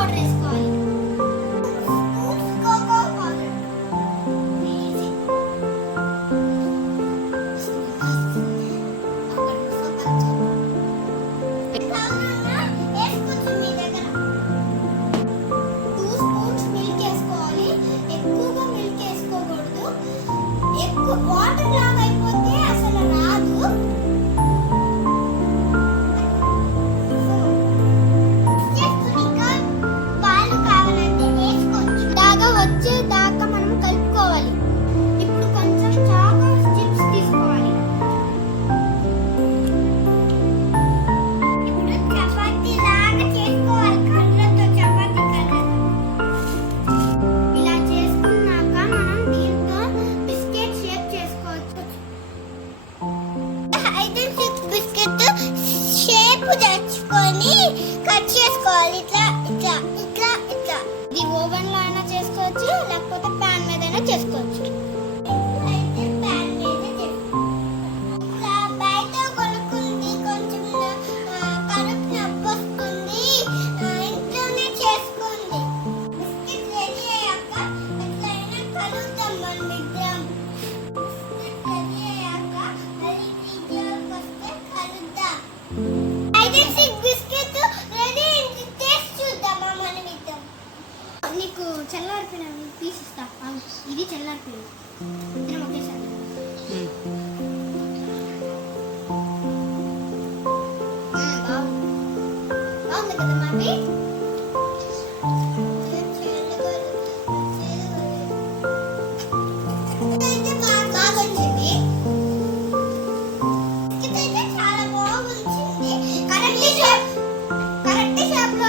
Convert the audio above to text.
Powder వేసుకోవాలి. Cocoa powder వేసుకోవచ్చు మీ దగ్గర. 2 స్పూన్స్ మిల్క్ వేసుకోవాలి. ఎక్కువగా మిల్క్ వేసుకోకూడదు. ఎక్కువ వాటర్ లాగా అయిపోతే అసలు రాదు. వచ్చేదాకా మనం కలుపుకోవాలి. ఇప్పుడు కొంచెం చాకో చిప్స్ తీసుకోవాలి. ఇప్పుడు చపాతీ లాగా చేసుకోవాలి. కర్రతో చపాతీ కర్రతో ఇలా చేసుకున్నాక మనం దీంతో బిస్కెట్ షేప్ చేసుకోవచ్చు. అయితే బిస్కెట్ షేప్ తెచ్చుకొని కట్ చేసుకోవాలి. ఇట్లా ఇట్లా ఇట్లా ఇట్లా. ఇది ఓవెన్ లో అయినా చేసుకోవచ్చు, లేకపోతే ప్యాన్ మీద అయినా చేసుకోవచ్చు. అయితే ప్యాన్ మీద ఇట్లా బయట కొనుక్కుంది కొంచెం కడుపు నొప్పి వస్తుంది, ఇంట్లోనే చేసుకోండి. బిస్కెట్ రెడీ అయ్యాక ఎట్లయినా కలుద్దాం మనం ఇద్దరం. బిస్కెట్ రెడీ అయ్యాక మళ్ళీ వీడియోకి వస్తే కలుద్దాం. అయితే బిస్కెట్ రెడీ అయింది, టేస్ట్ చూద్దామా మనం ఇద్దరం. నీకు చల్లారిపోయిన పీస్ ఇస్తా. ఇది చల్లారిపోయింది. ఇద్దరం ఒకేసారి బాగుంది కదా మమ్మీ? బాగా వచ్చింది. చాలా బాగా వచ్చింది. Correct shape